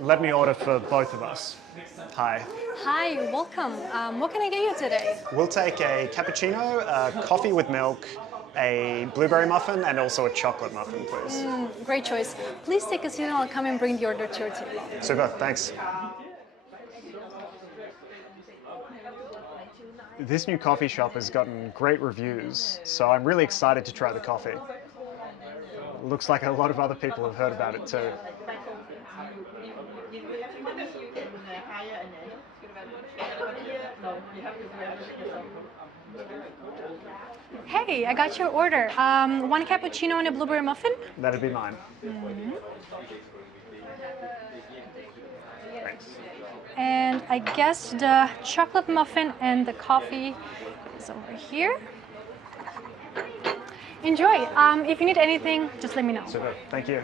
Let me order for both of us. Hi. Hi, welcome. What can I get you today? We'll take a cappuccino, a coffee with milk, a blueberry muffin, and also a chocolate muffin, please. Great choice. Please take a seat and I'll come and bring the order to your table. Super, thanks. This new coffee shop has gotten great reviews, so I'm really excited to try the coffee. Looks like a lot of other people have heard about it too. Hey, I got your order. One cappuccino and a blueberry muffin? That'd be mine. Thanks. And I guess the chocolate muffin and the coffee is over here. Enjoy. If you need anything, just let me know. Super, thank you.